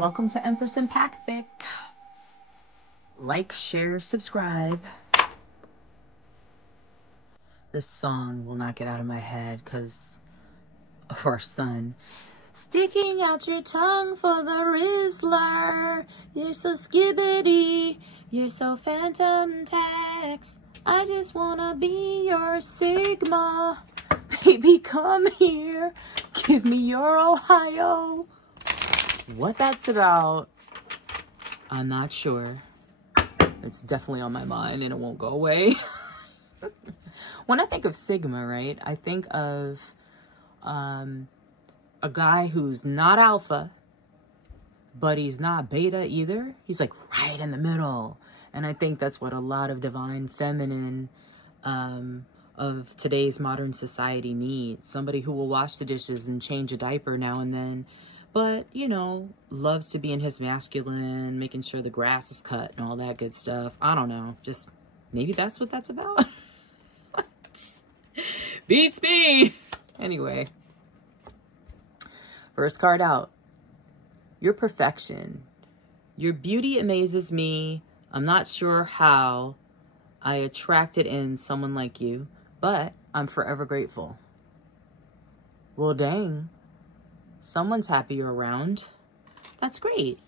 Welcome to Empress Empathic. Like, share, subscribe. This song will not get out of my head because of our son. Sticking out your tongue for the Risler. You're so skibidi. You're so phantom tax. I just wanna be your Sigma. Baby, come here. Give me your Ohio. What that's about, I'm not sure. It's definitely on my mind and it won't go away. When I think of Sigma, right, I think of a guy who's not alpha, but he's not beta either. He's like right in the middle. And I think that's what a lot of divine feminine of today's modern society needs. Somebody who will wash the dishes and change a diaper now and then, but, you know, loves to be in his masculine, making sure the grass is cut and all that good stuff. I don't know. Just maybe that's what that's about. Beats me. Anyway. First card out. Your perfection. Your beauty amazes me. I'm not sure how I attracted in someone like you, but I'm forever grateful. Well, dang. Someone's happy you're around. That's great.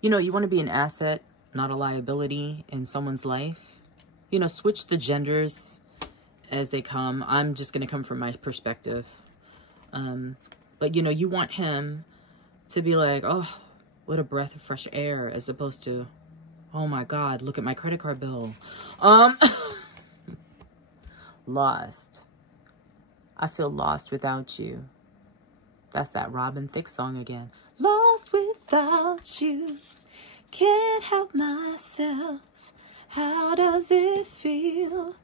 You know, you want to be an asset, not a liability in someone's life. You know, switch the genders as they come. I'm just going to come from my perspective. But, you know, you want him to be like, oh, what a breath of fresh air, as opposed to, oh my God, look at my credit card bill. Lost. I feel lost without you. That's that Robin Thicke song again. Lost without you. Can't help myself. How does it feel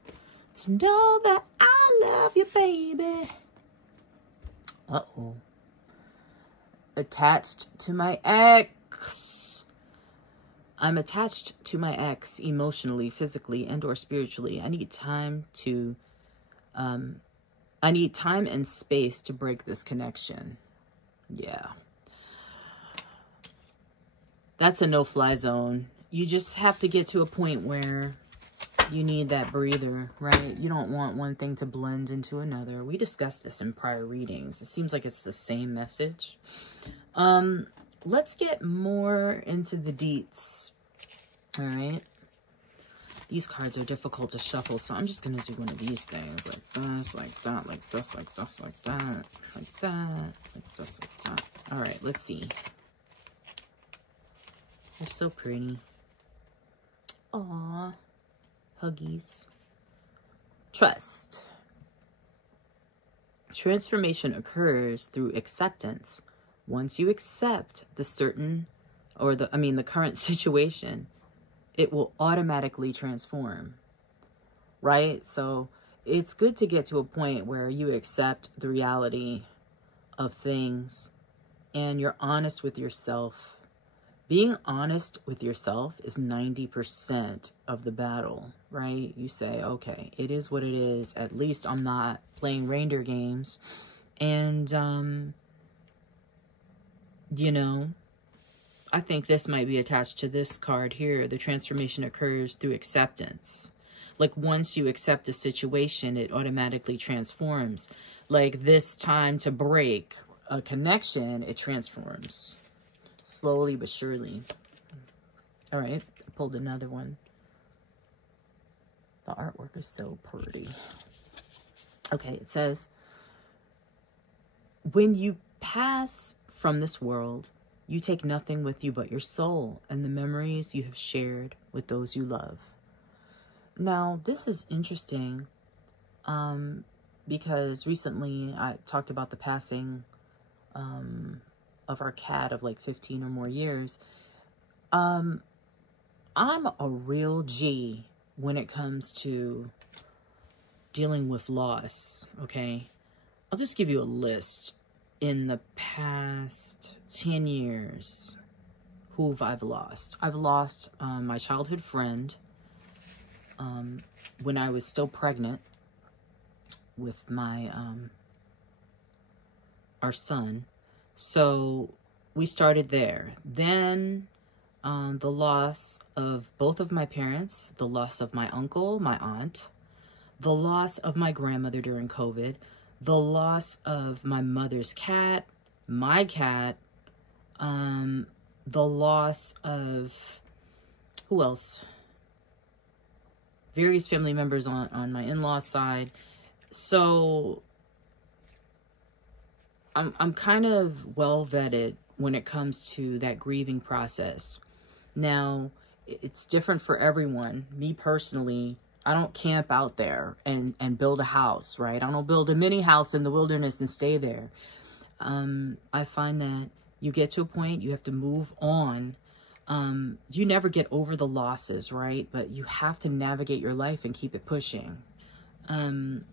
to know that I love you, baby? Uh-oh. Attached to my ex. I'm attached to my ex emotionally, physically, and or spiritually. I need time to, I need time and space to break this connection. Yeah. That's a no-fly zone. You just have to get to a point where you need that breather, right? You don't want one thing to blend into another. We discussed this in prior readings. It seems like it's the same message. Let's get more into the deets. All right. These cards are difficult to shuffle, so I'm just going to do one of these things. Like this, like that, like this, like this, like that, like that, like this, like that. All right, let's see. They're so pretty. Aww. Huggies. Trust. Transformation occurs through acceptance. Once you accept the current situation, it will automatically transform, right? So it's good to get to a point where you accept the reality of things and you're honest with yourself. Being honest with yourself is 90% of the battle, right? You say, okay, it is what it is. At least I'm not playing reindeer games. And, you know, I think this might be attached to this card here. The transformation occurs through acceptance. Like once you accept a situation, it automatically transforms. Like this time to break a connection, it transforms. Slowly but surely. All right, I pulled another one. The artwork is so pretty. Okay, it says, when you pass from this world, you take nothing with you but your soul and the memories you have shared with those you love. Now, this is interesting because recently I talked about the passing of our cat of like 15 or more years. I'm a real G when it comes to dealing with loss, okay? I'll just give you a list. In the past 10 years, who I've lost. I've lost my childhood friend when I was still pregnant with my our son. So we started there. Then the loss of both of my parents, the loss of my uncle, my aunt, the loss of my grandmother during COVID, the loss of my mother's cat, my cat, the loss of, who else? Various family members on my in-laws side. So I'm kind of well vetted when it comes to that grieving process. Now, it's different for everyone. Me personally, I don't camp out there and build a house, right? I don't build a mini house in the wilderness and stay there. I find that you get to a point, you have to move on. You never get over the losses, right? But you have to navigate your life and keep it pushing. And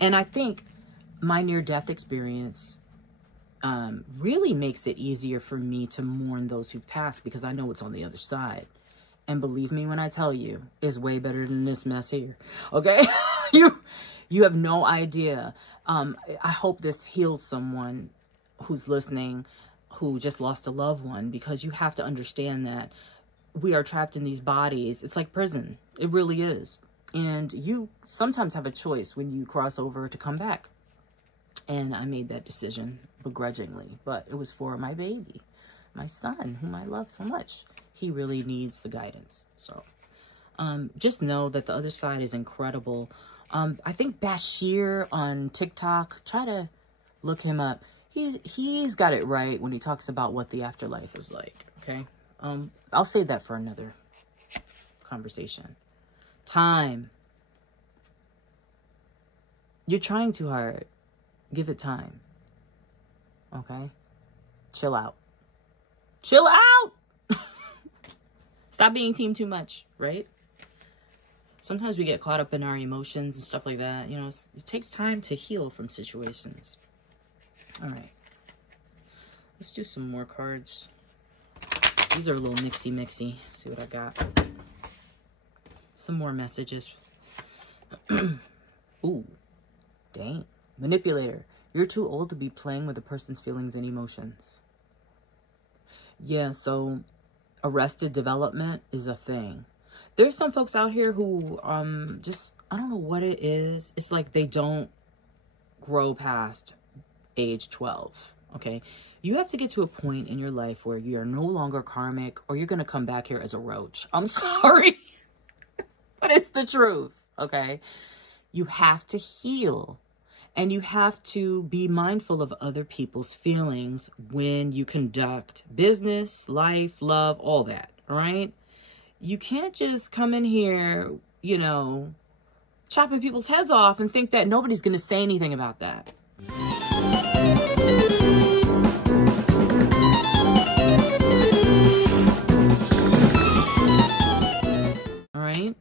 I think my near-death experience really makes it easier for me to mourn those who've passed, because I know what's on the other side. And believe me when I tell you, it's way better than this mess here. Okay? You have no idea. I hope this heals someone who's listening, who just lost a loved one, because you have to understand that we are trapped in these bodies. It's like prison. It really is. And you sometimes have a choice when you cross over to come back. And I made that decision begrudgingly, but it was for my baby, my son, whom I love so much. He really needs the guidance. So just know that the other side is incredible. I think Bashir on TikTok, try to look him up. He's got it right when he talks about what the afterlife is like. Okay. I'll save that for another conversation. Time. You're trying too hard. Give it time. Okay? Chill out. Chill out! Stop being team too much, right? Sometimes we get caught up in our emotions and stuff like that. You know, it takes time to heal from situations. All right. Let's do some more cards. These are a little mixy. See what I got. Some more messages. Ooh. Dang. Manipulator. You're too old to be playing with a person's feelings and emotions. Yeah, so arrested development is a thing. There's some folks out here who just, I don't know what it is. It's like they don't grow past age 12, okay? You have to get to a point in your life where you are no longer karmic, or you're going to come back here as a roach. I'm sorry, but it's the truth, okay? You have to heal. And you have to be mindful of other people's feelings when you conduct business, life, love, all that, all right? You can't just come in here, you know, chopping people's heads off and think that nobody's going to say anything about that. All right?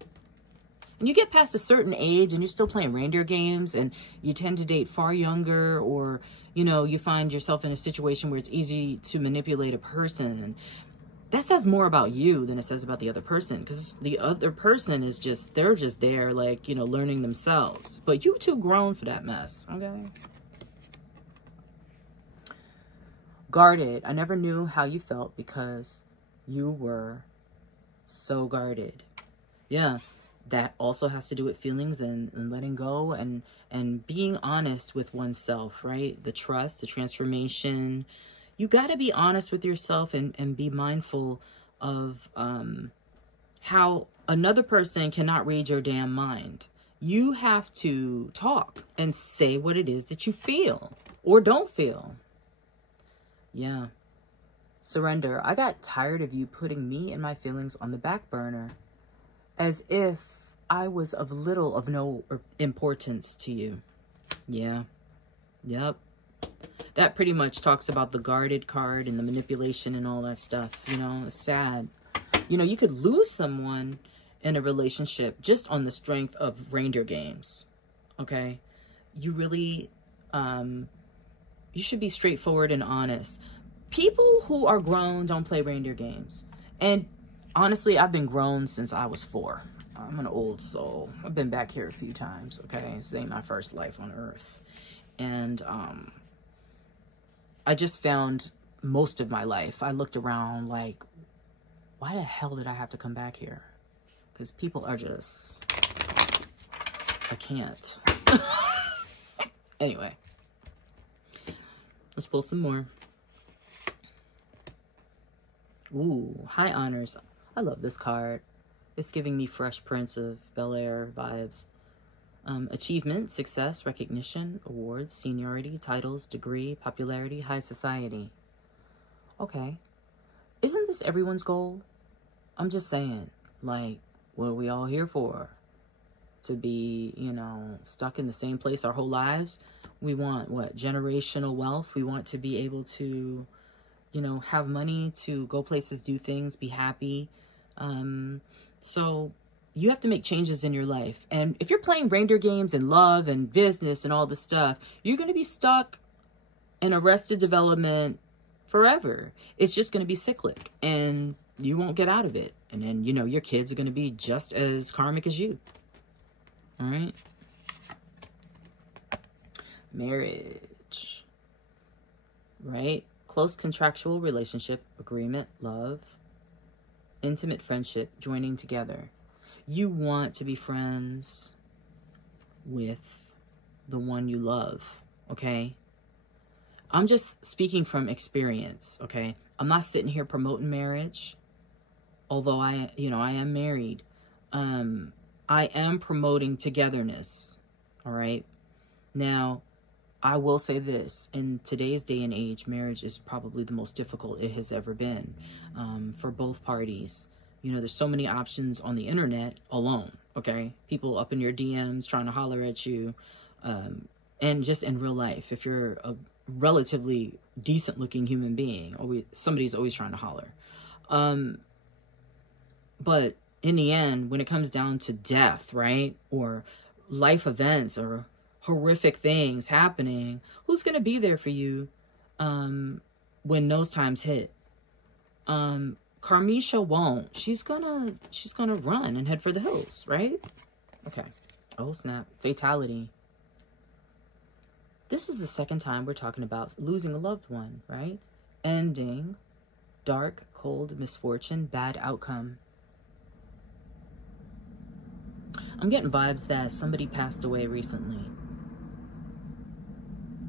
And you get past a certain age and you're still playing reindeer games, and you tend to date far younger, or, you know, you find yourself in a situation where it's easy to manipulate a person. That says more about you than it says about the other person, because the other person is just, they're just there, like, you know, learning themselves. But you too grown for that mess, okay? Guarded. I never knew how you felt because you were so guarded. Yeah. That also has to do with feelings and letting go and being honest with oneself, right? The trust, the transformation. You got to be honest with yourself and be mindful of how another person cannot read your damn mind. You have to talk and say what it is that you feel or don't feel. Yeah. Surrender. I got tired of you putting me and my feelings on the back burner, as if I was of little of no importance to you. Yeah. Yep. That pretty much talks about the guarded card and the manipulation and all that stuff. You know, it's sad. You know, you could lose someone in a relationship just on the strength of reindeer games. Okay? You really, you should be straightforward and honest. People who are grown don't play reindeer games. And honestly, I've been grown since I was 4. I'm an old soul. I've been back here a few times, okay? This ain't my first life on earth. And I just found most of my life. I looked around like, why the hell did I have to come back here? Because people are just, I can't. Anyway, let's pull some more. Ooh, high honors. I love this card. It's giving me Fresh Prince of Bel-Air vibes. Achievement, success, recognition, awards, seniority, titles, degree, popularity, high society. Okay. Isn't this everyone's goal? I'm just saying, like, what are we all here for? To be, you know, stuck in the same place our whole lives? We want, what, generational wealth? We want to be able to, you know, have money to go places, do things, be happy. So you have to make changes in your life. And if you're playing reindeer games and love and business and all this stuff, you're going to be stuck in arrested development forever. It's just going to be cyclic and you won't get out of it. And then, you know, your kids are going to be just as karmic as you. All right. Marriage. Right? Close contractual relationship, agreement, love, intimate friendship, joining together. You want to be friends with the one you love, okay? I'm just speaking from experience, okay? I'm not sitting here promoting marriage, although I am married. I am promoting togetherness, all right? Now, I will say this, in today's day and age, marriage is probably the most difficult it has ever been for both parties. You know, there's so many options on the internet alone, okay? People up in your DMs trying to holler at you, and just in real life, if you're a relatively decent looking human being, somebody's always trying to holler. But in the end, when it comes down to death, right, or life events or horrific things happening, who's going to be there for you when those times hit? Carmisha won't. She's gonna run and head for the hills, right? Okay. Oh, snap. Fatality. This is the second time we're talking about losing a loved one, right? Ending, dark, cold, misfortune, bad outcome. I'm getting vibes that somebody passed away recently.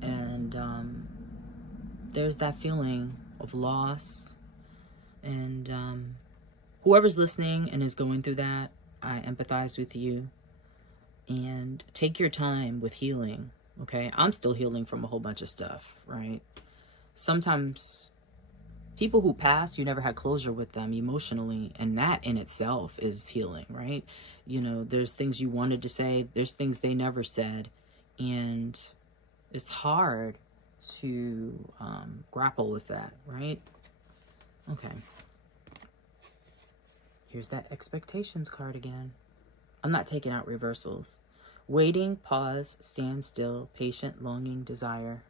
And there's that feeling of loss. And whoever's listening and is going through that, I empathize with you. And take your time with healing, okay? I'm still healing from a whole bunch of stuff, right? Sometimes people who pass, you never had closure with them emotionally, and that in itself is healing, right? You know, there's things you wanted to say, there's things they never said, and it's hard to grapple with that, right? Okay. Here's that expectations card again. I'm not taking out reversals. Waiting, pause, stand still, patient, longing, desire.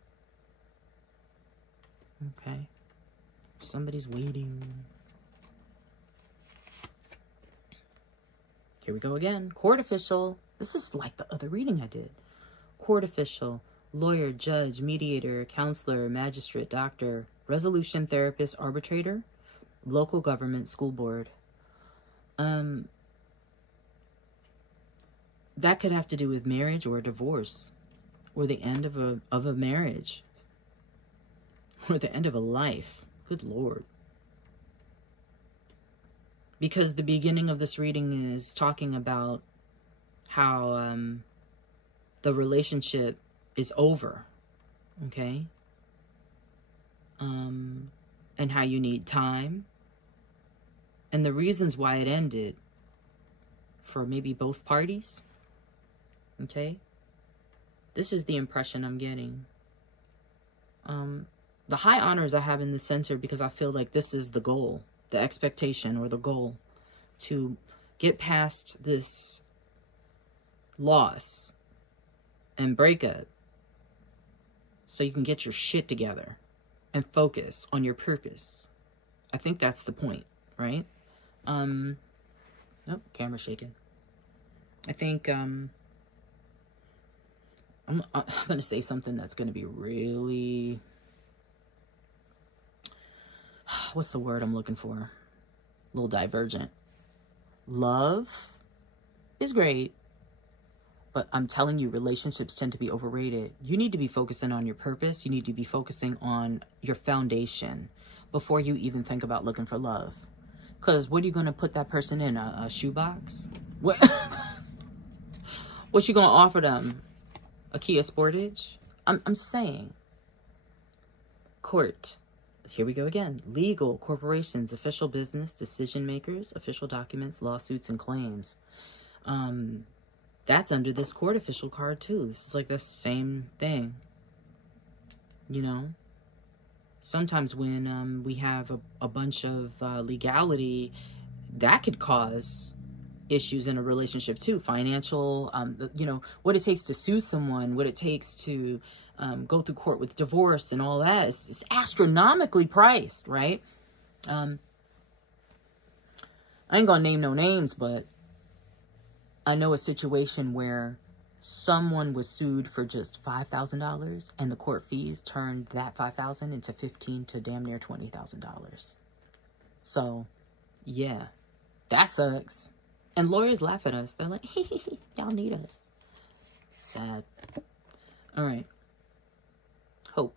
Okay. Somebody's waiting. Here we go again. Court official. This is like the other reading I did. Court official, lawyer, judge, mediator, counselor, magistrate, doctor, resolution therapist, arbitrator, local government, school board. That could have to do with marriage or divorce, or the end of a marriage, or the end of a life. Good Lord. Because the beginning of this reading is talking about how the relationship is over, okay? And how you need time, and the reasons why it ended for maybe both parties, okay? This is the impression I'm getting. The high honors I have in the center because I feel like this is the goal, the expectation or the goal, to get past this loss and breakup so you can get your shit together and focus on your purpose. I think that's the point, right? Oh, camera shaking. I think I'm going to say something that's going to be really what's the word I'm looking for? A little divergent. Love is great, but I'm telling you, relationships tend to be overrated. You need to be focusing on your purpose. You need to be focusing on your foundation before you even think about looking for love. Because what are you going to put that person in? A shoebox? What? What's you going to offer them? A Kia Sportage? I'm saying. Court. Here we go again. Legal, corporations, official business, decision makers, official documents, lawsuits, and claims. That's under this court official card too. This is like the same thing. You know? Sometimes when we have a bunch of legality, that could cause issues in a relationship too. Financial, you know, what it takes to sue someone, what it takes to go through court with divorce and all that is astronomically priced, right? I ain't gonna name no names, but I know a situation where someone was sued for just $5,000 and the court fees turned that $5,000 into $15,000 to damn near $20,000. So, yeah, that sucks. And lawyers laugh at us. They're like, y'all need us. Sad. All right. Hope.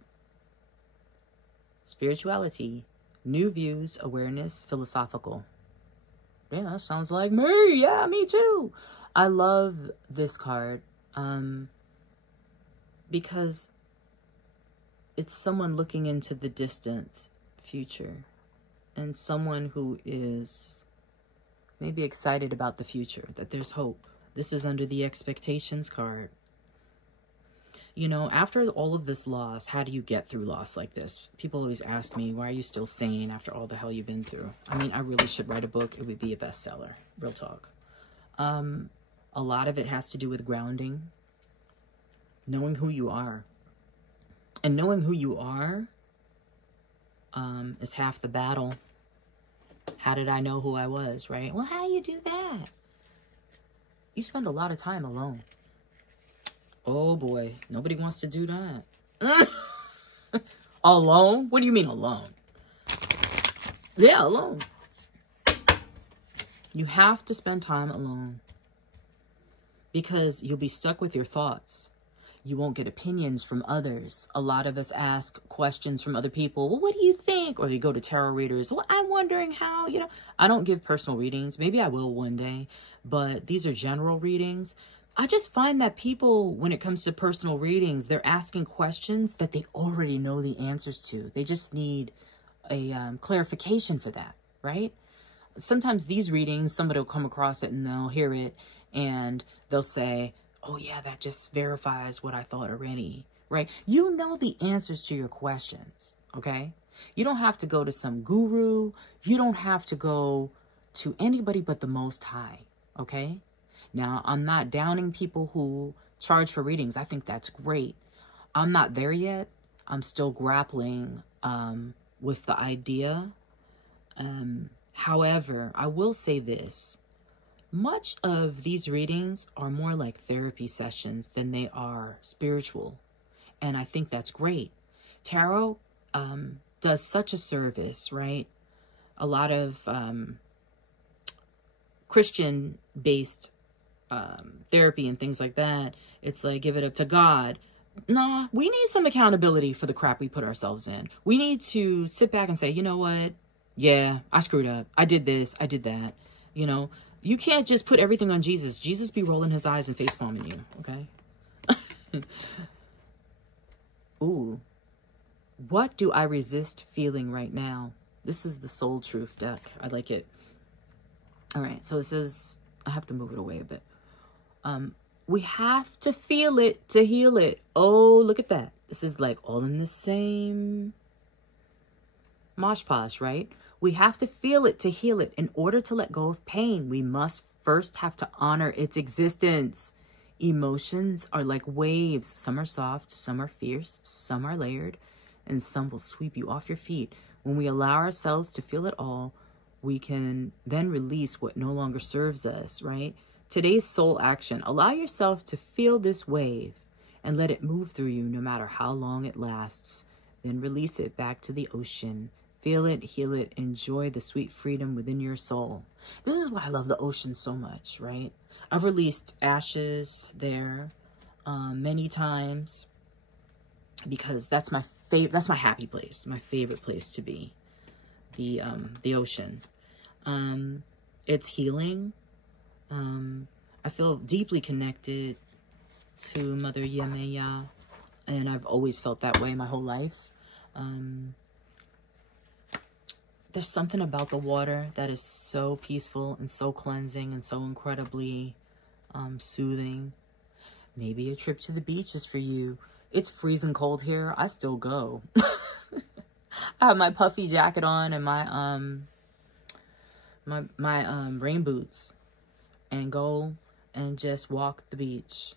Spirituality. New views, awareness, philosophical. Yeah, that sounds like me. Yeah, me too. I love this card because it's someone looking into the distant future and someone who is maybe excited about the future, that there's hope. This is under the expectations card. You know, after all of this loss, how do you get through loss like this? People always ask me, why are you still sane after all the hell you've been through? I mean, I really should write a book. It would be a bestseller. Real talk. A lot of it has to do with grounding. Knowing who you are. And knowing who you are is half the battle. How did I know who I was, right? Well, how do you do that? You spend a lot of time alone. Oh boy, nobody wants to do that. Alone? What do you mean alone? Yeah, alone. You have to spend time alone because you'll be stuck with your thoughts. You won't get opinions from others. A lot of us ask questions from other people. Well, what do you think? Or you go to tarot readers. Well, I'm wondering how, you know. I don't give personal readings. Maybe I will one day. But these are general readings. I just find that people, when it comes to personal readings, they're asking questions that they already know the answers to. They just need a clarification for that, right? Sometimes these readings, somebody will come across it and they'll hear it and they'll say, oh yeah, that just verifies what I thought already, right? You know the answers to your questions, okay? You don't have to go to some guru. You don't have to go to anybody but the Most High, okay? Now, I'm not downing people who charge for readings. I think that's great. I'm not there yet. I'm still grappling with the idea. However, I will say this. Much of these readings are more like therapy sessions than they are spiritual. And I think that's great. Tarot does such a service, right? A lot of Christian-based therapy and things like that. It's like, give it up to God. Nah, we need some accountability for the crap we put ourselves in. We need to sit back and say, you know what? Yeah, I screwed up. I did this. I did that. You know, you can't just put everything on Jesus. Jesus be rolling his eyes and face palming you. Okay. Ooh. What do I resist feeling right now? This is the Soul Truth deck. I like it. All right. So it says, I have to move it away a bit. We have to feel it to heal it. Oh, look at that. This is like all in the same mosh posh, right? We have to feel it to heal it. In order to let go of pain, we must first have to honor its existence. Emotions are like waves. Some are soft, some are fierce, some are layered, and some will sweep you off your feet. When we allow ourselves to feel it all, we can then release what no longer serves us, right? Today's soul action. Allow yourself to feel this wave and let it move through you no matter how long it lasts. Then release it back to the ocean. Feel it, heal it, enjoy the sweet freedom within your soul. This is why I love the ocean so much, right? I've released ashes there many times because that's my favorite. That's my happy place, my favorite place to be. The ocean. It's healing. I feel deeply connected to Mother Yemeya, and I've always felt that way my whole life. There's something about the water that is so peaceful and so cleansing and so incredibly soothing. Maybe a trip to the beach is for you. It's freezing cold here. I still go. I have my puffy jacket on and my rain boots and go and just walk the beach.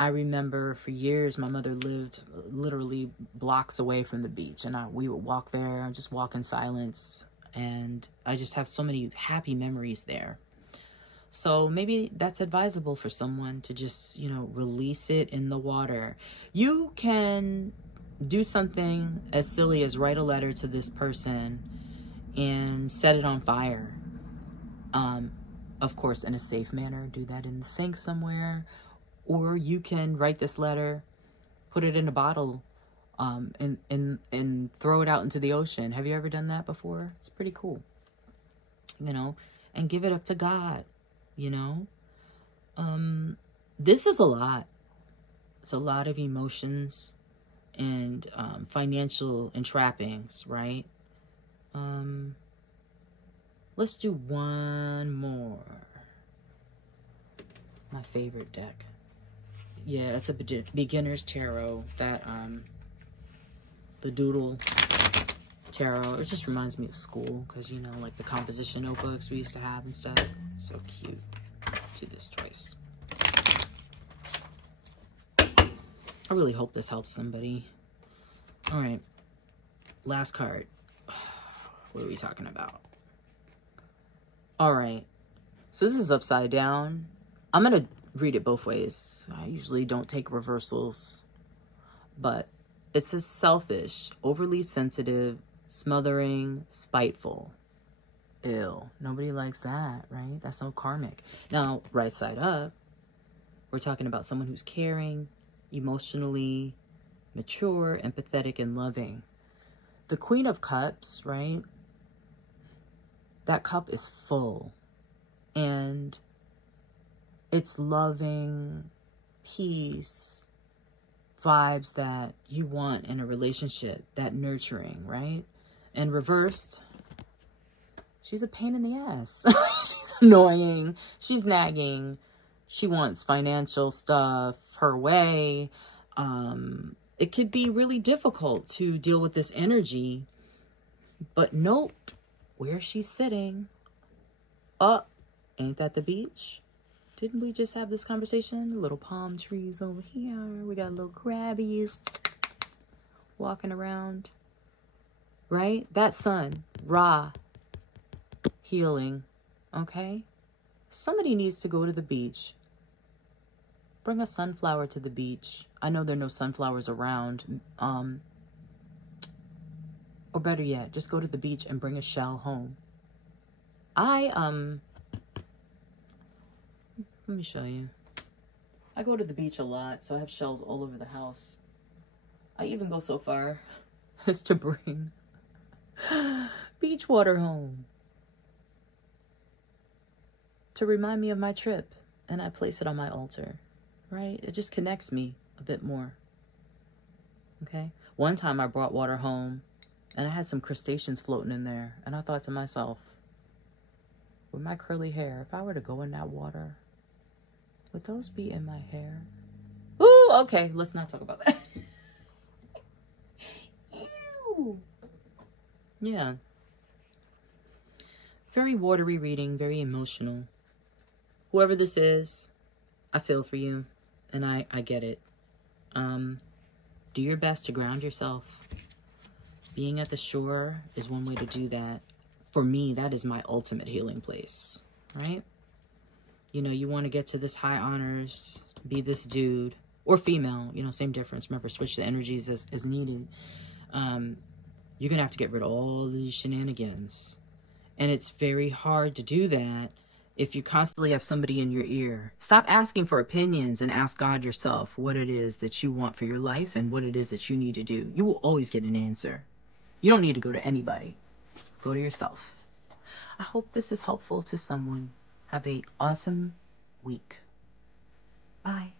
I remember for years my mother lived literally blocks away from the beach, and we would walk there and just walk in silence, and I just have so many happy memories there. So maybe that's advisable for someone to just, you know, release it in the water. You can do something as silly as write a letter to this person and set it on fire. Of course, in a safe manner. Do that in the sink somewhere. Or you can write this letter, put it in a bottle, and throw it out into the ocean. Have you ever done that before? It's pretty cool. You know, and give it up to God, you know. This is a lot. It's a lot of emotions and financial entrappings, right? Let's do one more. My favorite deck. Yeah, it's a beginner's tarot. That the Doodle tarot. It just reminds me of school because, you know, like the composition notebooks we used to have and stuff. So cute. Do this twice. I really hope this helps somebody. All right. Last card. What are we talking about? All right. So this is upside down. I'm going to read it both ways. I usually don't take reversals. But it says selfish, overly sensitive, smothering, spiteful. Ew. Nobody likes that, right? That's so karmic. Now, right side up, we're talking about someone who's caring, emotionally mature, empathetic, and loving. The Queen of Cups, right? That cup is full. And it's loving, peace, vibes that you want in a relationship, that nurturing, right? And reversed, she's a pain in the ass. She's annoying. She's nagging. She wants financial stuff her way. It could be really difficult to deal with this energy. But note where she's sitting. Oh, ain't that the beach? Didn't we just have this conversation? Little palm trees over here. We got little crabbies walking around. Right? That sun. Ra. Healing. Okay? Somebody needs to go to the beach. Bring a sunflower to the beach. I know there are no sunflowers around. Or better yet, just go to the beach and bring a shell home. Let me show you. I go to the beach a lot, so I have shells all over the house. I even go so far as to bring beach water home to remind me of my trip, and I place it on my altar, right? It just connects me a bit more, okay? One time I brought water home, and I had some crustaceans floating in there, and I thought to myself, with my curly hair, if I were to go in that water, would those be in my hair? Ooh, okay, let's not talk about that. Ew. Yeah. Very watery reading, very emotional. Whoever this is, I feel for you, and I get it. Do your best to ground yourself. Being at the shore is one way to do that. For me, that is my ultimate healing place, right? You know, you want to get to this high honors, be this dude, or female, you know, same difference. Remember, switch the energies as needed. you're going to have to get rid of all these shenanigans. And it's very hard to do that if you constantly have somebody in your ear. Stop asking for opinions and ask God yourself what it is that you want for your life and what it is that you need to do. You will always get an answer. You don't need to go to anybody. Go to yourself. I hope this is helpful to someone. Have an awesome week. Bye.